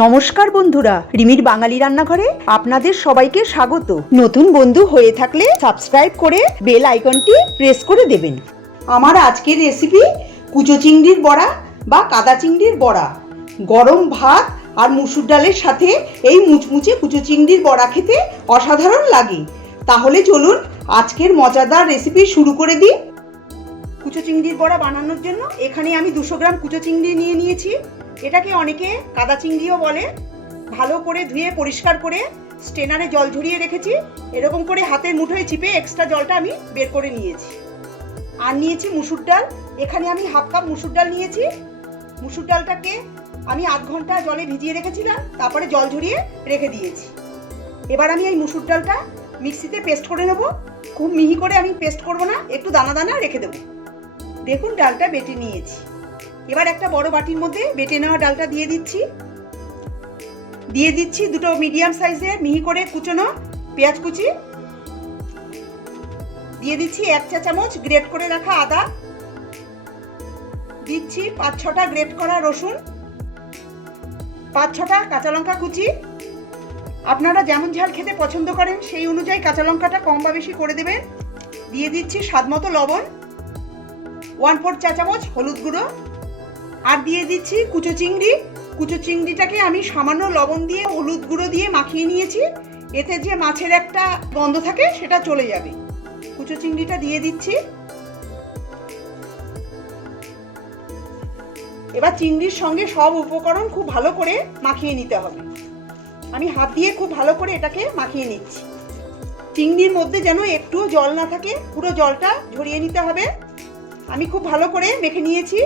নমস্কার বন্ধুরা, রিমির বাঙালি রান্নাঘরে আপনাদের সবাইকে স্বাগত। নতুন বন্ধু হয়ে থাকলে সাবস্ক্রাইব করে বেল আইকনটি প্রেস করে দেবেন। আমার আজকের রেসিপি কুচো চিংড়ির বড়া বা কাদা চিংড়ির বড়া। গরম ভাত আর মুসুর ডালের সাথে এই মুচমুচে কুচো চিংড়ির বড়া খেতে অসাধারণ লাগে। তাহলে চলুন আজকের মজাদার রেসিপি শুরু করে দিই। কুচো চিংড়ির বড়া বানানোর জন্য এখানে আমি 200 গ্রাম কুচো চিংড়ি নিয়ে নিয়েছি। এটাকে অনেকে কাদা চিংড়িও বলে। ভালো করে ধুয়ে পরিষ্কার করে স্ট্রেনারে জল ঝরিয়ে রেখেছি। এরকম করে হাতের মুঠোয় চিপে এক্সট্রা জলটা আমি বের করে নিয়েছি। আর নিয়েছি মুসুর ডাল। এখানে আমি হাফ কাপ মুসুর ডাল নিয়েছি। মুসুর ডালটাকে আমি আধ ঘন্টা জলে ভিজিয়ে রেখেছিলাম, তারপরে জল ঝরিয়ে রেখে দিয়েছি। এবার আমি এই মুসুর ডালটা মিক্সিতে পেস্ট করে নেব। খুব মিহি করে আমি পেস্ট করব না, একটু দানা দানা রেখে দেবো। দেখুন ডালটা বেটে নিয়েছি। এবার একটা বড় বাটির মধ্যে বেটে নেওয়া ডালটা দিয়ে দিচ্ছি দুটো মিডিয়াম সাইজের মিহি করে কুচনো পেঁয়াজ কুচি, দিয়ে দিচ্ছি 1 চা চামচ গ্রেট করে রাখা আদা, দিচ্ছি 5-6টা গ্রেট করা রসুন, 5-6টা কাঁচা লঙ্কা কুচি। আপনারা যেমন ঝাল খেতে পছন্দ করেন সেই অনুযায়ী কাঁচা লঙ্কাটা কম বা বেশি করে দেবেন। দিয়ে দিচ্ছি স্বাদমতো লবণ, 1/4 চা চামচ হলুদ গুঁড়ো, আর দিয়ে দিচ্ছি কুচো চিংড়ি। কুচো চিংড়িটাকে আমি সামান্য লবণ দিয়ে হলুদ গুঁড়ো দিয়ে মাখিয়ে নিয়েছি। এতে যে মাছের একটা গন্ধ থাকে সেটা চলে যাবে। কুচো চিংড়িটা দিয়ে দিচ্ছি। এবার চিংড়ির সঙ্গে সব উপকরণ খুব ভালো করে মাখিয়ে নিতে হবে। আমি হাত দিয়ে খুব ভালো করে এটাকে মাখিয়ে নিচ্ছি। চিংড়ির মধ্যে যেন একটুও জল না থাকে, পুরো জলটা ঝরিয়ে নিতে হবে। আমি খুব ভালো করে মেখে নিয়েছি।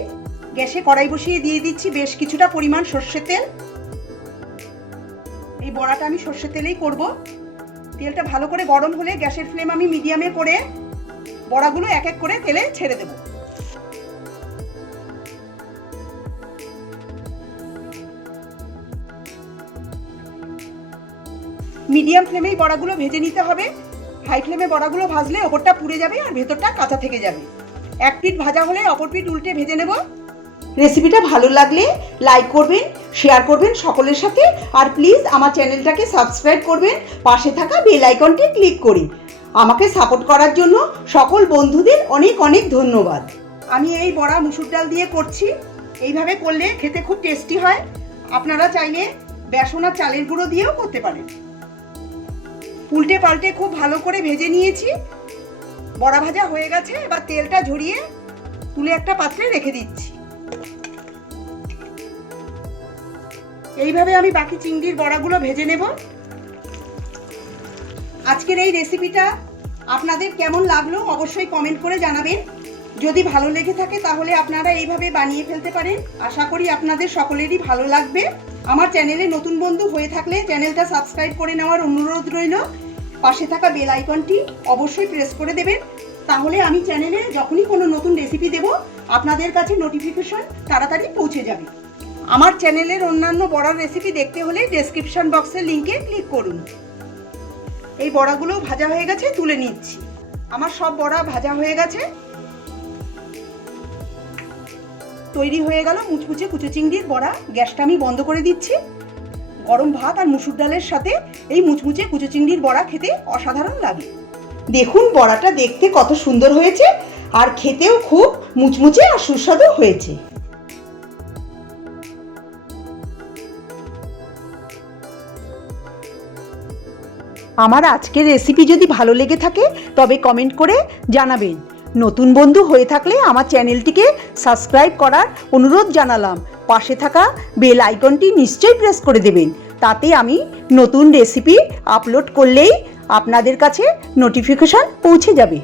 গ্যাসে কড়াই বসিয়ে দিয়ে দিচ্ছি বেশ কিছুটা পরিমাণ সর্ষের তেল। এই বড়াটা আমি সর্ষের তেলেই করব। তেলটা ভালো করে গরম হলে গ্যাসের ফ্লেম আমি মিডিয়ামে করে বড়াগুলো এক এক করে তেলে ছেড়ে দেব। মিডিয়াম ফ্লেমেই বড়াগুলো ভেজে নিতে হবে। হাই ফ্লেমে বড়াগুলো ভাজলে ওপরটা পুড়ে যাবে আর ভেতরটা কাঁচা থেকে যাবে। এক পিঠ ভাজা হলে অপর পিঠ উল্টে ভেজে নেব। রেসিপিটা ভালো লাগলে লাইক করবেন, শেয়ার করবেন সকলের সাথে, আর প্লিজ আমার চ্যানেলটাকে সাবস্ক্রাইব করবেন। পাশে থাকা বেল আইকনটি ক্লিক করে আমাকে সাপোর্ট করার জন্য সকল বন্ধুদের অনেক অনেক ধন্যবাদ। আমি এই বড়া মুসুর ডাল দিয়ে করছি। এইভাবে করলে খেতে খুব টেস্টি হয়। আপনারা চাইলে বেসন আর চালের গুঁড়ো দিয়েও করতে পারেন। উল্টে পাল্টে খুব ভালো করে ভেজে নিয়েছি। বড়া ভাজা হয়ে গেছে। এবার তেলটা ঝরিয়ে তুলে একটা পাত্রে রেখে দিচ্ছি। এইভাবে আমি বাকি চিংড়ির বড়াগুলো ভেজে নেব। আজকের এই রেসিপিটা আপনাদের কেমন লাগলো অবশ্যই কমেন্ট করে জানাবেন। যদি ভালো লেগে থাকে তাহলে আপনারা এইভাবে বানিয়ে ফেলতে পারেন। আশা করি আপনাদের সকলেরই ভালো লাগবে। আমার চ্যানেলে নতুন বন্ধু হয়ে থাকলে চ্যানেলটা সাবস্ক্রাইব করে নেওয়ার অনুরোধ রইল। পাশে থাকা বেল আইকনটি অবশ্যই প্রেস করে দেবেন। তাহলে আমি চ্যানেলে যখনই কোনো নতুন রেসিপি দেব আপনাদের কাছে নোটিফিকেশন তাড়াতাড়ি পৌঁছে যাবে। আমার চ্যানেলের অন্যান্য বড়ার রেসিপি দেখতে হলে ডেসক্রিপশন বক্সের লিংকে ক্লিক করুন। এই বড়াগুলো ভাজা হয়ে গেছে, তুলে নিচ্ছি। আমার সব বড়া ভাজা হয়ে গেছে। তৈরি হয়ে গেল মুচমুচে কুচো চিংড়ির বড়া। গ্যাসটা আমি বন্ধ করে দিচ্ছি। গরম ভাত আর মুসুর ডালের সাথে এই মুচমুচে কুচো চিংড়ির বড়া খেতে অসাধারণ লাগে। দেখুন বড়াটা দেখতে কত সুন্দর হয়েছে, আর খেতেও খুব মুচমুচে আর সুস্বাদু হয়েছে। আমার আজকের রেসিপি যদি ভালো লেগে থাকে তবে কমেন্ট করে জানাবেন। নতুন বন্ধু হয়ে থাকলে আমার চ্যানেলটিকে সাবস্ক্রাইব করার অনুরোধ জানালাম। পাশে থাকা বেল আইকনটি নিশ্চয়ই প্রেস করে দেবেন। তাতে আমি নতুন রেসিপি আপলোড করলেই আপনাদের কাছে নোটিফিকেশন পৌঁছে যাবে।